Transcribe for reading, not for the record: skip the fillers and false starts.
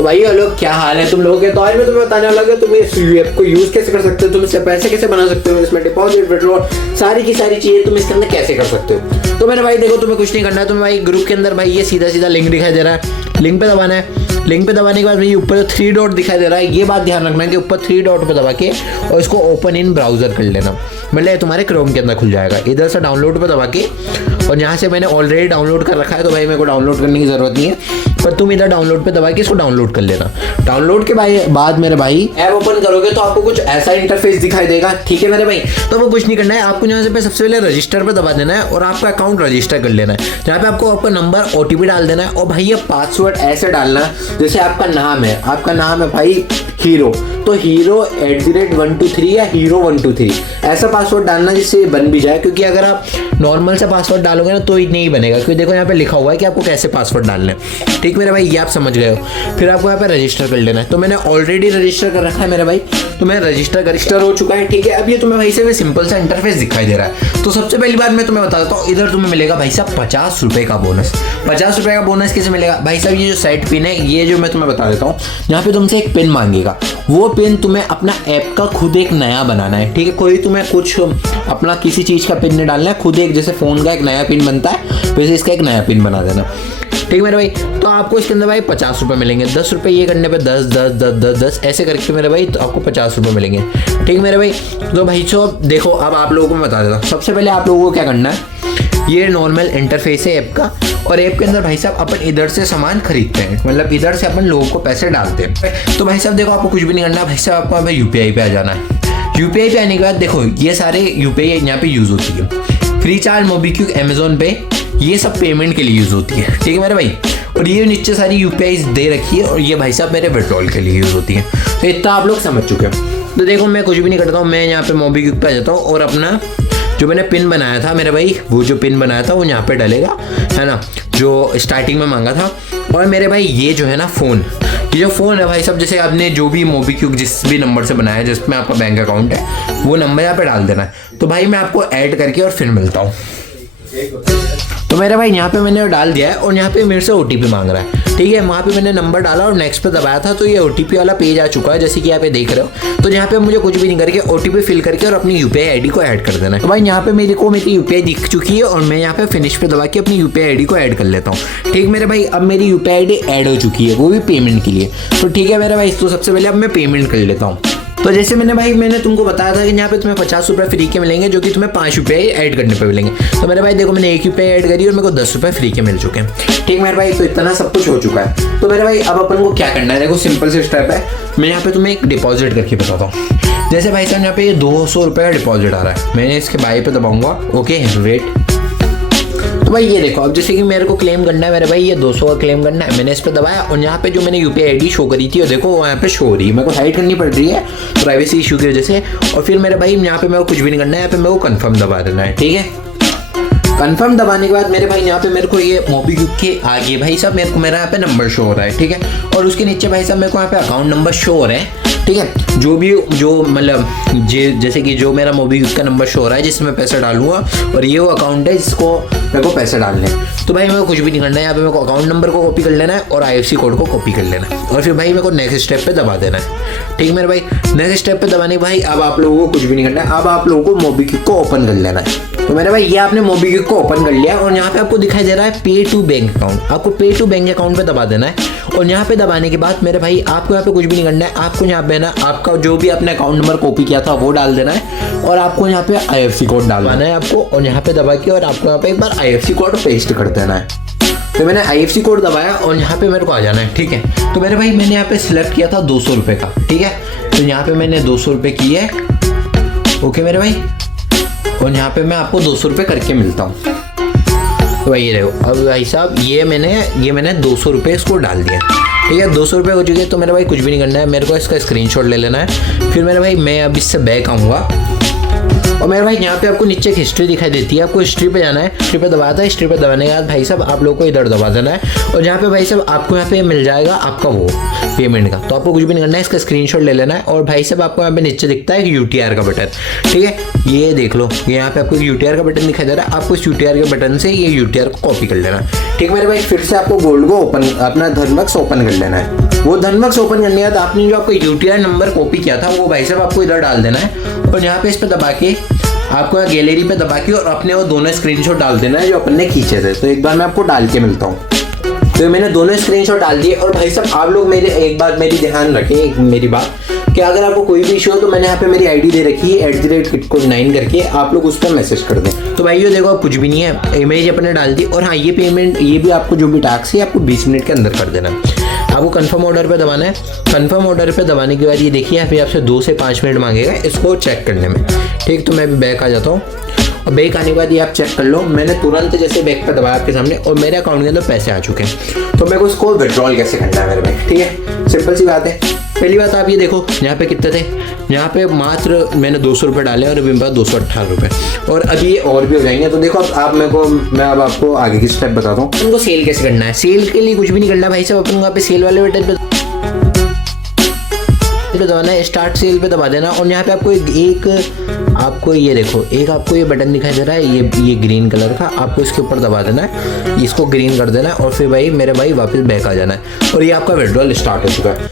तो भाई हेलो, क्या हाल है तुम लोगों के। तो आज मैं तुम्हें बताने वाला तुम इस ऐप को यूज कैसे कर सकते हो, तुम इससे पैसे कैसे बना सकते हो, इसमें डिपॉजिट विड्रॉल सारी की सारी चीजें तुम इसके अंदर कैसे कर सकते हो। तो मेरे भाई देखो, तुम्हें कुछ नहीं करना है। तुम्हें भाई ग्रुप के अंदर भाई ये सीधा सीधा लिंक दिखाई दे रहा है, लिंक पे दबाना है। लिंक पे दबाने के बाद भाई ऊपर 3 डॉट दिखाई दे रहा है, ये बात ध्यान रखना है कि ऊपर 3 डॉट पे दबा के और इसको ओपन इन ब्राउजर कर लेना, मतलब तुम्हारे क्रोम के अंदर खुल जाएगा। इधर से डाउनलोड पे दबा के, और यहाँ से मैंने ऑलरेडी डाउनलोड कर रखा है तो भाई मेरे को डाउनलोड करने की जरूरत नहीं है, पर तुम इधर डाउनलोड पे दबा के इसको डाउनलोड कर लेना। डाउनलोड के बाद मेरे भाई ऐप ओपन करोगे तो आपको कुछ ऐसा इंटरफेस दिखाई देगा, ठीक है मेरे भाई। तो वो कुछ नहीं करना है, आपको यहाँ से सबसे पहले रजिस्टर पे दबा देना है और आपका अकाउंट रजिस्टर कर लेना है। जहाँ पे आपको आपका नंबर OTP डाल देना है और भाई ये पासवर्ड ऐसे डालना है जैसे आपका नाम है, आपका नाम है भाई हीरो, तो हीरो @123 या हीरो123 ऐसा पासवर्ड डालना जिससे बन भी जाए, क्योंकि अगर आप नॉर्मल से पासवर्ड डालोगे ना तो ही नहीं बनेगा, क्योंकि देखो यहाँ पे लिखा हुआ है कि आपको कैसे पासवर्ड डालना है। ठीक मेरे भाई, ये आप समझ गए हो। फिर आपको यहाँ पे रजिस्टर कर लेना है, तो मैंने ऑलरेडी रजिस्टर कर रखा है मेरे भाई, तो मैं रजिस्टर हो चुका है। ठीक है, अब ये तुम्हें भाई से सिंपल सा इंटरफेस दिखाई दे रहा है। तो सबसे पहली बात मैं तुम्हें बता देता हूँ, इधर तुम्हें मिलेगा भाई साहब 50 रुपये का बोनस। 50 रुपये का बोनस कैसे मिलेगा भाई साहब, ये जो सेट पिन है, ये जो मैं तुम्हें बता देता हूँ, यहाँ पे तुमसे एक पिन मांगेगा, वो पिन तुम्हें अपना ऐप का खुद एक नया बनाना है। ठीक है, कोई तुम्हें कुछ अपना किसी चीज़ का पिन नहीं डालना है, खुद एक जैसे फ़ोन का एक नया पिन बनता है वैसे इसका एक नया पिन बना देना। ठीक मेरे भाई, तो आपको इसके अंदर भाई 50 रुपये मिलेंगे। 10 रुपये ये करने पे 10 10 10 10 10 ऐसे करके मेरे भाई तो आपको 50 रुपये मिलेंगे। ठीक मेरे भाई, तो भाई सो देखो, अब आप लोगों को मैं बता देता हूँ। सबसे पहले आप लोगों को क्या करना है, ये नॉर्मल इंटरफेस है ऐप का, और ऐप के अंदर भाई साहब अपन इधर से सामान खरीदते हैं, मतलब इधर से अपन लोगों को पैसे डालते हैं। तो भाई साहब देखो, आपको कुछ भी नहीं करना है भाई साहब, आपको भाई UPI पे आ जाना है। UPI पे आने के बाद देखो ये सारे UPI यहाँ पे यूज़ होती है, फ्रीचार्ज, मोबीक्विक, अमेजोन पे, ये सब पेमेंट के लिए यूज़ होती है। ठीक है मेरे भाई, और ये नीचे सारी UPI दे रखी है, और ये भाई साहब मेरे विड्रॉल के लिए यूज़ होती है। तो इतना आप लोग समझ चुके हो। तो देखो मैं कुछ भी नहीं करता हूँ, मैं यहाँ पे मोबीक्विक पे आ जाता हूँ और अपना जो मैंने पिन बनाया था मेरे भाई, वो जो पिन बनाया था वो यहाँ पे डलेगा, है ना, जो स्टार्टिंग में मांगा था। और मेरे भाई ये जो है ना फ़ोन, ये जो फ़ोन है भाई साहब, जैसे आपने जो भी मोबीक्विक जिस भी नंबर से बनाया है जिसमें आपका बैंक अकाउंट है, वो नंबर यहाँ पे डाल देना है। तो भाई मैं आपको ऐड करके और फिर मिलता हूँ। तो मेरे भाई यहाँ पे मैंने डाल दिया है और यहाँ पे मेरे से OTP मांग रहा है। ठीक है, वहाँ पे मैंने नंबर डाला और नेक्स्ट पे दबाया था, तो ये OTP वाला पेज आ चुका है जैसे कि आप ये देख रहे हो। तो यहाँ पे मुझे कुछ भी नहीं करके OTP फिल करके और अपनी UPI ID को ऐड कर देना है। तो भाई यहाँ पे मेरी UPI दिख चुकी है और मैं यहाँ पे फिनिश पे दबा के अपनी UPI ID को ऐड कर लेता हूँ। ठीक मेरे भाई, अब मेरी UPI ID ऐड हो चुकी है, वो भी पेमेंट के लिए। तो ठीक है मेरे भाई, तो सबसे पहले अब मैं पेमेंट कर लेता हूँ। तो जैसे मैंने तुमको बताया था कि यहाँ पे तुम्हें 50 रुपये फ्री के मिलेंगे, जो कि तुम्हें 5 रुपये ऐड करने पे मिलेंगे। तो मेरे भाई देखो, मैंने 1 रुपये ऐड करी और मेरे को 10 रुपये फ्री के मिल चुके हैं। ठीक मेरे भाई, तो इतना सब कुछ हो चुका है। तो मेरे भाई अब अपन को क्या करना है, देखो सिंपल से स्टेप है। मैं यहाँ पे तुम्हें एक डिपॉजिट करके बताता हूँ। जैसे भाई साहब यहाँ पे 200 रुपये का डिपॉजिट आ रहा है, मैंने इसके बाई पे दबाऊंगा, ओके वेट। तो भाई ये देखो, अब जैसे कि मेरे को क्लेम करना है मेरे भाई, ये 200 का क्लेम करना है, मैंने इस पर दबाया और यहाँ पे जो मैंने UPI ID शो करी थी, और देखो वो यहाँ पे शो हो रही है, मेरे को हाइड करनी पड़ रही है प्राइवेसी इशू की वजह से। और फिर मेरे भाई यहाँ पे मेरे को कुछ भी नहीं करना है, यहाँ पे मेरे को कन्फर्म दबा देना है। ठीक है, कन्फर्म दबाने के बाद मेरे भाई यहाँ पे मेरे को ये मोबीक्विक के आगे भाई साहब मेरे को मेरा यहाँ पे नंबर शो हो रहा है। ठीक है, और उसके नीचे भाई साहब मेरे को यहाँ पे अकाउंट नंबर शो हो रहा है। ठीक है, जो मतलब जैसे कि जो मेरा मोबीक्विक का नंबर शो हो रहा है जिसमें पैसा डालूंगा, और ये वो अकाउंट है जिसको मेरे को पैसे डालने हैं। तो भाई मेरे को कुछ भी नहीं करना है, यहाँ पे मेरे को अकाउंट नंबर को कॉपी कर लेना है और IFSC कोड को कॉपी कर लेना है, और फिर भाई मेरे को नेक्स्ट स्टेप पे दबा देना है। ठीक मेरे भाई, नेक्स्ट स्टेप पे दबाने भाई अब आप लोगों को कुछ भी नहीं करना है, अब आप लोगों को मोबीक्विक को ओपन कर लेना है। तो मेरे भाई ये आपने मोबीक्विक को ओपन कर लिया और यहाँ पे आपको दिखाई दे रहा है पे टू बैंक अकाउंट, आपको पे टू बैंक अकाउंट पे दबा देना है। और यहाँ पे दबाने के बाद मेरे भाई आपको यहाँ पे कुछ भी नहीं करना है, आपको यहाँ पे ना आपका जो भी आपने अकाउंट नंबर कॉपी किया था वो डाल देना है, और आपको यहाँ पे IFSC कोड डालना है आपको, और यहाँ पे दबा के और आपको यहाँ पे एक बार IFSC कोड पेस्ट कर देना है। तो मैंने IFSC कोड दबाया और यहाँ पे मेरे को आ जाना है। ठीक है, तो मेरे भाई मैंने यहाँ पे सिलेक्ट किया था 200 रुपये का। ठीक है, तो यहाँ पे मैंने 200 रुपये किए, ओके मेरे भाई, और यहाँ पे मैं आपको 200 रुपये करके मिलता हूँ। तो भाई ये देखो, अब भाई साहब ये मैंने 200 रुपये इसको डाल दिया। ठीक है, 200 रुपये हो चुके हैं। तो मेरे भाई कुछ भी नहीं करना है, मेरे को इसका स्क्रीनशॉट ले लेना है। फिर मेरे भाई मैं अब इससे बैक आऊँगा और मेरे भाई यहाँ पे आपको नीचे एक हिस्ट्री दिखाई देती है, आपको हिस्ट्री पे जाना है, हिस्ट्री पे दबाता है, हिस्ट्री पे दबाने के बाद भाई साहब आप लोग को इधर दबा देना है और जहाँ पे भाई साहब आपको यहाँ पे मिल जाएगा आपका वो पेमेंट का। तो आपको कुछ भी नहीं करना है, इसका स्क्रीनशॉट ले लेना है और भाई साहब आपको यहाँ पे नीचे दिखता है UTR का बटन, ठीक है, ये देख लो, ये यहाँ पे आपको UTR का बटन दिखाई दे रहा है, आपको इस UTR के बटन से ये UTR को कॉपी कर लेना है, ठीक है मेरे भाई। फिर से आपको गोल्ड को ओपन, अपना धनवर्क्स ओपन कर लेना है। वो धनवर्क्स ओपन करने के बाद आपने जो आपको UTR नंबर कॉपी किया था वो भाई साहब आपको इधर डाल देना है और यहाँ पे इस पे दबा के आपको गैलरी पे दबा के और अपने वो दोनों स्क्रीनशॉट डाल देना है जो अपन ने खींचे थे। तो एक बार मैं आपको डाल के मिलता हूँ। तो मैंने दोनों स्क्रीनशॉट डाल दिए और भाई साहब आप लोग मेरे एक बात मेरी ध्यान रखें, मेरी बात कि अगर आपको कोई भी इशू हो तो मैंने यहाँ पे मेरी ID दे रखी है @kitco9 करके, आप लोग उस पर मैसेज कर दें। तो भाई ये देखो अब कुछ भी नहीं है, इमेज अपने डाल दी और हाँ ये पेमेंट ये भी आपको जो भी टास्क है आपको 20 मिनट के अंदर कर देना है। आपको कंफर्म ऑर्डर पे दबाना है, कंफर्म ऑर्डर पे दबाने के बाद ये देखिए यहाँ पे आपसे 2 से 5 मिनट मांगेगा इसको चेक करने में, ठीक। तो मैं भी बैक आ जाता हूँ और बैक आने के बाद ये आप चेक कर लो, मैंने तुरंत जैसे बैक पे दबाया आपके सामने और मेरे अकाउंट के अंदर पैसे आ चुके हैं। तो मेरे को इसको विड्रॉल कैसे करना है मेरे भाई, ठीक है, सिंपल सी बात है। पहली बात आप ये देखो यहाँ पे कितने थे, यहाँ पे मात्र मैंने 200 रुपये डाले और अभी मेरे पास 218 रुपये और अभी और भी हो जाएंगे। तो देखो आप मैं अब आपको आगे की स्टेप बताता हूँ। उनको सेल कैसे करना है, सेल के लिए कुछ भी नहीं करना भाई साहब, अपन वहाँ पे सेल वाले बटन पे दबाना है, स्टार्ट सेल पे दबा देना और यहाँ पे आपको ये देखो एक आपको ये बटन दिखाई दे रहा है, ये ग्रीन कलर का, आपको इसके ऊपर दबा देना है, इसको ग्रीन कर देना है और फिर भाई मेरे भाई वापस बैक आ जाना है और ये आपका विड्रॉल स्टार्ट हो चुका है।